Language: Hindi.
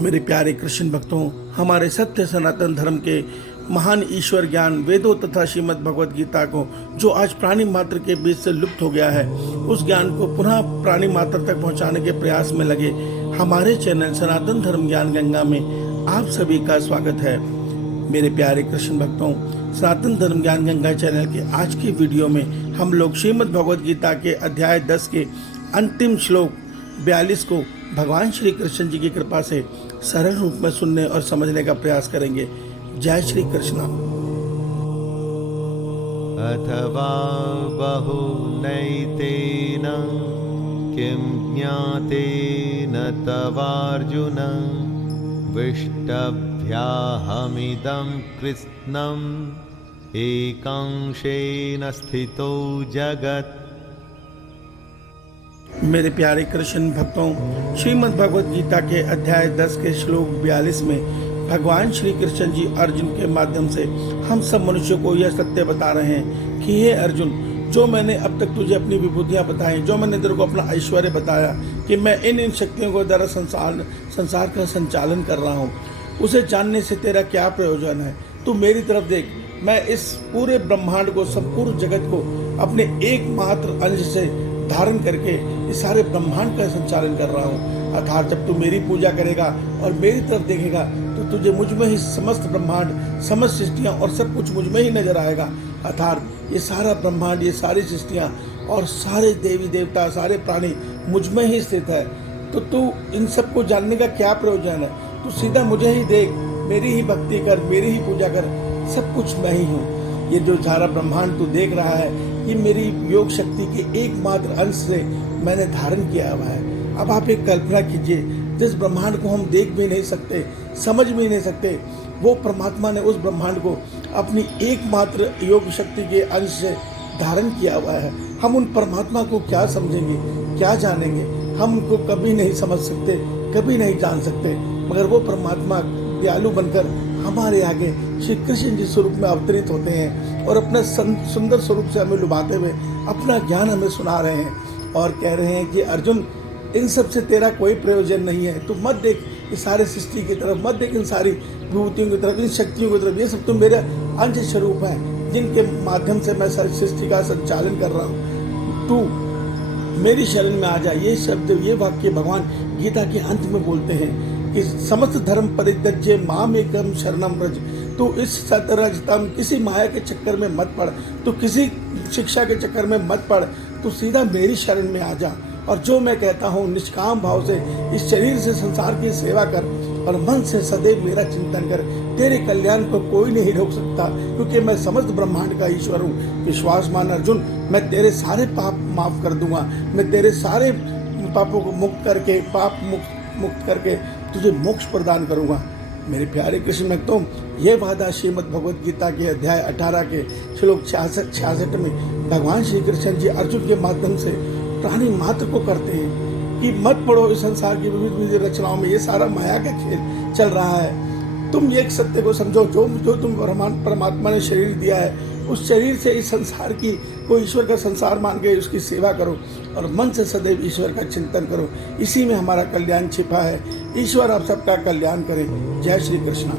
मेरे प्यारे कृष्ण भक्तों, हमारे सत्य सनातन धर्म के महान ईश्वर ज्ञान वेदों तथा श्रीमद् भगवद गीता को जो आज प्राणी मात्र के बीच से लुप्त हो गया है, उस ज्ञान को पुनः प्राणी मात्र तक पहुंचाने के प्रयास में लगे हमारे चैनल सनातन धर्म ज्ञान गंगा में आप सभी का स्वागत है। मेरे प्यारे कृष्ण भक्तों, सनातन धर्म ज्ञान गंगा चैनल के आज की वीडियो में हम लोग श्रीमद् भगवद गीता के अध्याय 10 के अंतिम श्लोक 42 को भगवान श्री कृष्ण जी की कृपा से सरल रूप में सुनने और समझने का प्रयास करेंगे। जय श्री कृष्ण। अथवा बहुनैतेन किं ज्ञातेन तवार्जुन विष्टभ्याहमिदं कृत्स्नम् एकांशेन स्थितो जगत्। मेरे प्यारे कृष्ण भक्तों, श्रीमद् भगवद गीता के अध्याय 10 के श्लोक 42 में भगवान श्री कृष्ण जी अर्जुन के माध्यम से हम सब मनुष्यों को यह सत्य बता रहे हैं कि हे अर्जुन, जो मैंने अब तक तुझे अपनी विभूतियां बताई, जो मैंने तेरे को अपना ऐश्वर्य बताया कि मैं इन शक्तियों को द्वारा संसार का संचालन कर रहा हूँ, उसे जानने से तेरा क्या प्रयोजन है। तू मेरी तरफ देख, मैं इस पूरे ब्रह्मांड को, संपूर्ण जगत को अपने एकमात्र अंश से धारण करके इस सारे ब्रह्मांड का संचालन कर रहा हूँ। अर्थात जब तू मेरी पूजा करेगा और मेरी तरफ देखेगा तो तुझे मुझ में ही समस्त ब्रह्मांड, समस्त सृष्टियाँ और सब कुछ मुझ में ही नजर आएगा। अर्थात ये सारा ब्रह्मांड, ये सारी सृष्टियाँ और सारे देवी देवता, सारे प्राणी मुझ में ही स्थित है। तो तू इन सबको जानने का क्या प्रयोजन है। तू सीधा मुझे ही देख, मेरी ही भक्ति कर, मेरी ही पूजा कर, सब कुछ मैं ही हूँ। ये जो सारा ब्रह्मांड तू देख रहा है, ये मेरी योग शक्ति के एकमात्र अंश से मैंने धारण किया हुआ है। अब आप एक कल्पना कीजिए, जिस ब्रह्मांड को हम देख भी नहीं सकते, समझ भी नहीं सकते, वो परमात्मा ने उस ब्रह्मांड को अपनी एकमात्र योग शक्ति के अंश से धारण किया हुआ है। हम उन परमात्मा को क्या समझेंगे, क्या जानेंगे। हम उनको कभी नहीं समझ सकते, कभी नहीं जान सकते, मगर वो परमात्मा दयालु बनकर हमारे आगे श्री कृष्ण जी स्वरूप में अवतरित होते हैं और अपने सुंदर स्वरूप से हमें लुभाते हुए अपना ज्ञान हमें सुना रहे हैं और कह रहे हैं कि अर्जुन, इन सब से तेरा कोई प्रयोजन नहीं है। तू मत देख इस सारे सृष्टि की तरफ, मत देख इन सारी विभूतियों की तरफ, इन शक्तियों की तरफ। ये सब तो मेरा अंश स्वरूप है, जिनके माध्यम से मैं सारी सृष्टि का संचालन कर रहा हूँ। तू मेरी शरण में आ जा। ये शब्द, ये वाक्य भगवान गीता के अंत में बोलते हैं कि समस्त धर्म परित्यज्य माम एकम शरणम व्रज। तो इस सतरजतम किसी माया के चक्कर में मत पड़, तो किसी शिक्षा के चक्कर में मत पड़, तो सीधा मेरी शरण में आ जा और जो मैं कहता हूँ निष्काम भाव से इस शरीर से संसार की सेवा कर और मन से सदैव मेरा चिंतन कर। तेरे कल्याण को कोई नहीं रोक सकता, क्योंकि मैं समस्त ब्रह्मांड का ईश्वर हूँ। विश्वास मान अर्जुन, मैं तेरे सारे पाप माफ कर दूंगा। मैं तेरे सारे पापों को मुक्त करके, पाप मुक्त करके तुझे मोक्ष प्रदान करूंगा। मेरे प्यारे कृष्ण भक्तों, यह वादा श्रीमद् भगवद गीता के अध्याय 18 के श्लोक 66 में भगवान श्री कृष्ण जी अर्जुन के माध्यम से प्राणी मात्र को करते हैं कि मत पड़ो इस संसार की विविध रचनाओं में। ये सारा माया का खेल चल रहा है। तुम एक सत्य को समझो, जो तुम परमात्मा ने शरीर दिया है, उस शरीर से इस संसार की को ईश्वर का संसार मान के उसकी सेवा करो और मन से सदैव ईश्वर का चिंतन करो। इसी में हमारा कल्याण छिपा है। ईश्वर आप सबका कल्याण करे। जय श्री कृष्ण।